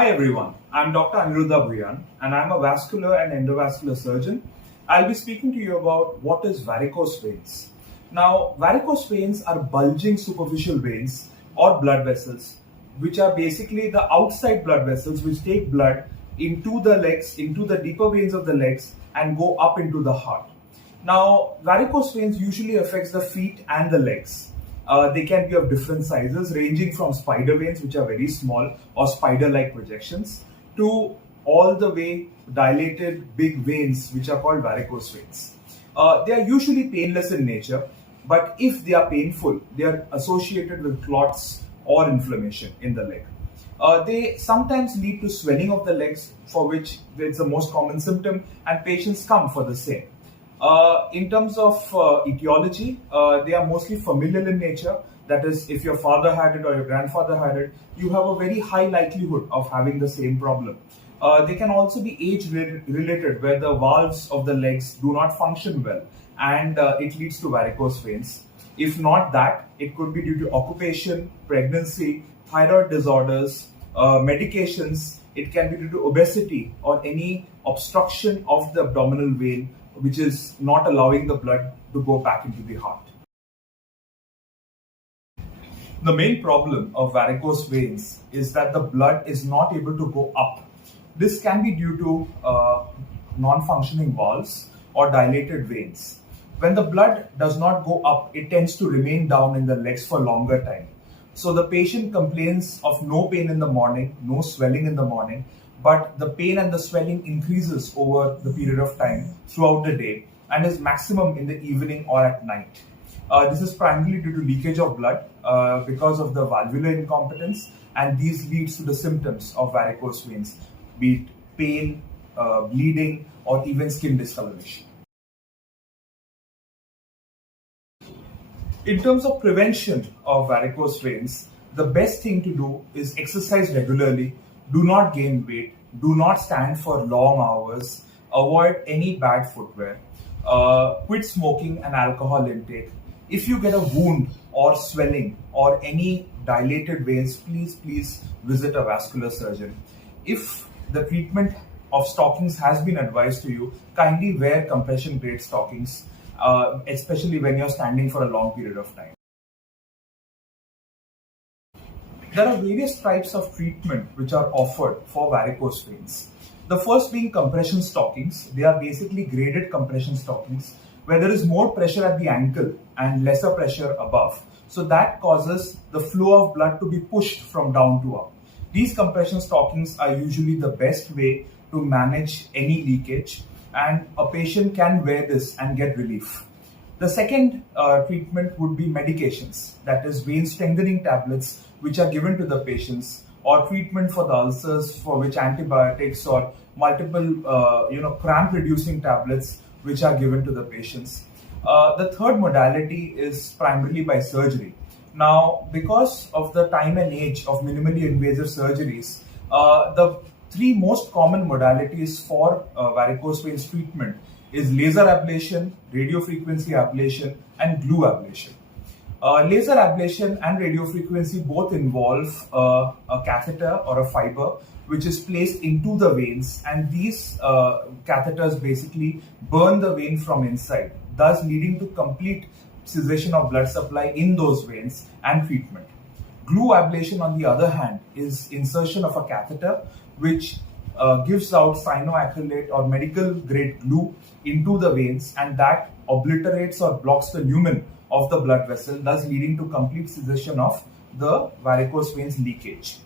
Hi everyone, I'm Dr. Aniruddha Bhuyan and I'm a vascular and endovascular surgeon. I'll be speaking to you about what is varicose veins. Now, varicose veins are bulging superficial veins or blood vessels, which are basically the outside blood vessels which take blood into the legs, into the deeper veins of the legs and go up into the heart. Now, varicose veins usually affects the feet and the legs. They can be of different sizes, ranging from spider veins, which are very small, or spider-like projections, to all the way dilated big veins, which are called varicose veins. They are usually painless in nature, but if they are painful, they are associated with clots or inflammation in the leg. They sometimes lead to swelling of the legs, for which it's the most common symptom, and patients come for the same. In terms of etiology, they are mostly familial in nature. That is, if your father had it or your grandfather had it, you have a very high likelihood of having the same problem. They can also be age-related, where the valves of the legs do not function well, and it leads to varicose veins. If not that, it could be due to occupation, pregnancy, thyroid disorders, medications. It can be due to obesity or any obstruction of the abdominal vein, which is not allowing the blood to go back into the heart. The main problem of varicose veins is that the blood is not able to go up. This can be due to non-functioning valves or dilated veins. When the blood does not go up, it tends to remain down in the legs for longer time. So the patient complains of no pain in the morning, no swelling in the morning, but the pain and the swelling increases over the period of time throughout the day and is maximum in the evening or at night. This is primarily due to leakage of blood because of the valvular incompetence, and these leads to the symptoms of varicose veins, be it pain, bleeding, or even skin discoloration. In terms of prevention of varicose veins, the best thing to do is exercise regularly, do not gain weight, do not stand for long hours, avoid any bad footwear, quit smoking and alcohol intake. If you get a wound or swelling or any dilated veins, please visit a vascular surgeon. If the treatment of stockings has been advised to you, kindly wear compression grade stockings, especially when you're standing for a long period of time. There are various types of treatment which are offered for varicose veins. The first being compression stockings. They are basically graded compression stockings where there is more pressure at the ankle and lesser pressure above. So that causes the flow of blood to be pushed from down to up. These compression stockings are usually the best way to manage any leakage, and a patient can wear this and get relief. The second treatment would be medications, that is vein strengthening tablets which are given to the patients, or treatment for the ulcers for which antibiotics or multiple cramp reducing tablets which are given to the patients. The third modality is primarily by surgery. Now, because of the time and age of minimally invasive surgeries, the three most common modalities for varicose veins treatment is laser ablation, radiofrequency ablation, and glue ablation. Laser ablation and radiofrequency both involve a catheter or a fiber which is placed into the veins, and these catheters basically burn the vein from inside, thus leading to complete cessation of blood supply in those veins and treatment. Glue ablation, on the other hand, is insertion of a catheter which gives out cyanoacrylate or medical grade glue into the veins, and that obliterates or blocks the lumen of the blood vessel, thus leading to complete cessation of the varicose veins leakage.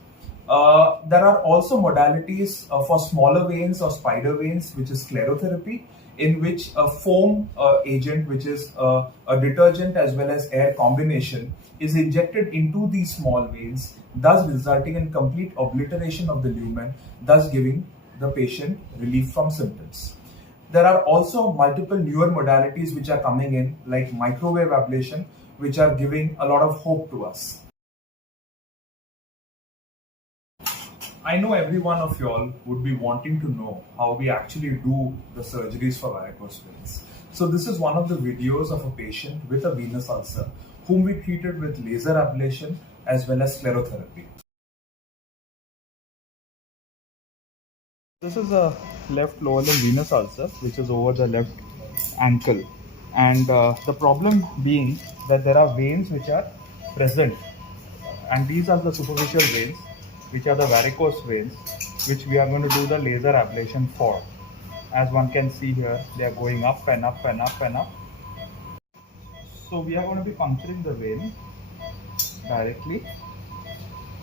There are also modalities for smaller veins or spider veins, which is sclerotherapy, in which a foam agent, which is a detergent as well as air combination, is injected into these small veins, thus resulting in complete obliteration of the lumen, thus giving the patient relief from symptoms. There are also multiple newer modalities which are coming in, like microwave ablation, which are giving a lot of hope to us. I know every one of y'all would be wanting to know how we actually do the surgeries for varicose veins. So this is one of the videos of a patient with a venous ulcer whom we treated with laser ablation as well as sclerotherapy. This is a left lower limb venous ulcer, which is over the left ankle, and the problem being that there are veins which are present, and these are the superficial veins, which are the varicose veins, which we are going to do the laser ablation for. As one can see here, they are going up and up and up and up. So we are going to be puncturing the vein directly,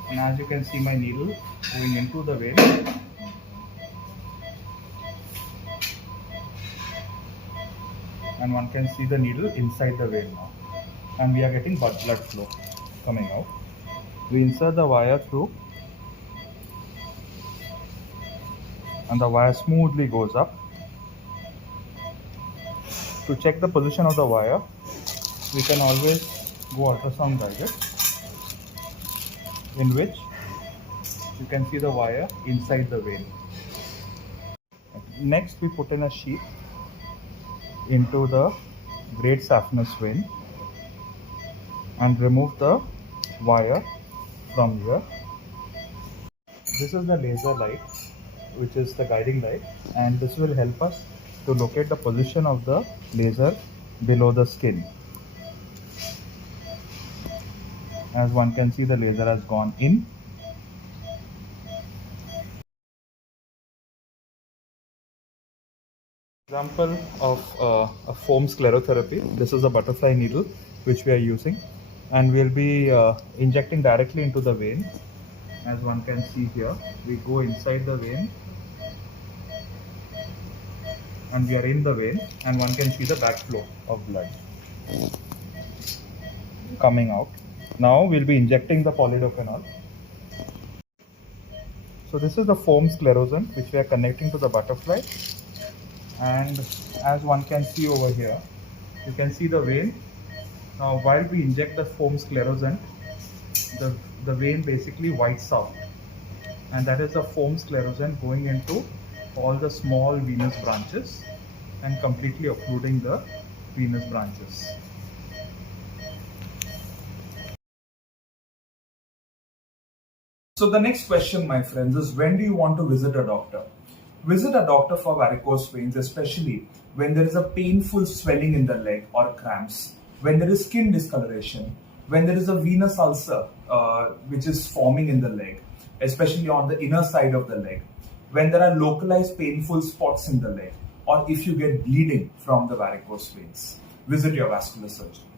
and as you can see my needle going into the vein, and one can see the needle inside the vein now, and we are getting blood flow coming out. We insert the wire through, and the wire smoothly goes up. To check the position of the wire, we can always go ultrasound guided, in which you can see the wire inside the vein. Next, we put in a sheath into the great saphenous vein and remove the wire from here. This is the laser light, which is the guiding light, and this will help us to locate the position of the laser below the skin. As one can see, the laser has gone in. Example of a foam sclerotherapy. This is a butterfly needle which we are using, and we'll be injecting directly into the vein. As one can see here, we go inside the vein, and we are in the vein, and one can see the backflow of blood coming out. Now we'll be injecting the polydophenol. So this is the foam sclerosant which we are connecting to the butterfly, and as one can see over here, you can see the vein. Now while we inject the foam sclerosant, the vein basically whites out, and that is the foam sclerosant going into all the small venous branches and completely occluding the venous branches. So the next question, my friends, is when do you want to visit a doctor? Visit a doctor for varicose veins, especially when there is a painful swelling in the leg or cramps, when there is skin discoloration, when there is a venous ulcer which is forming in the leg, especially on the inner side of the leg, when there are localized painful spots in the leg, or if you get bleeding from the varicose veins. Visit your vascular surgeon.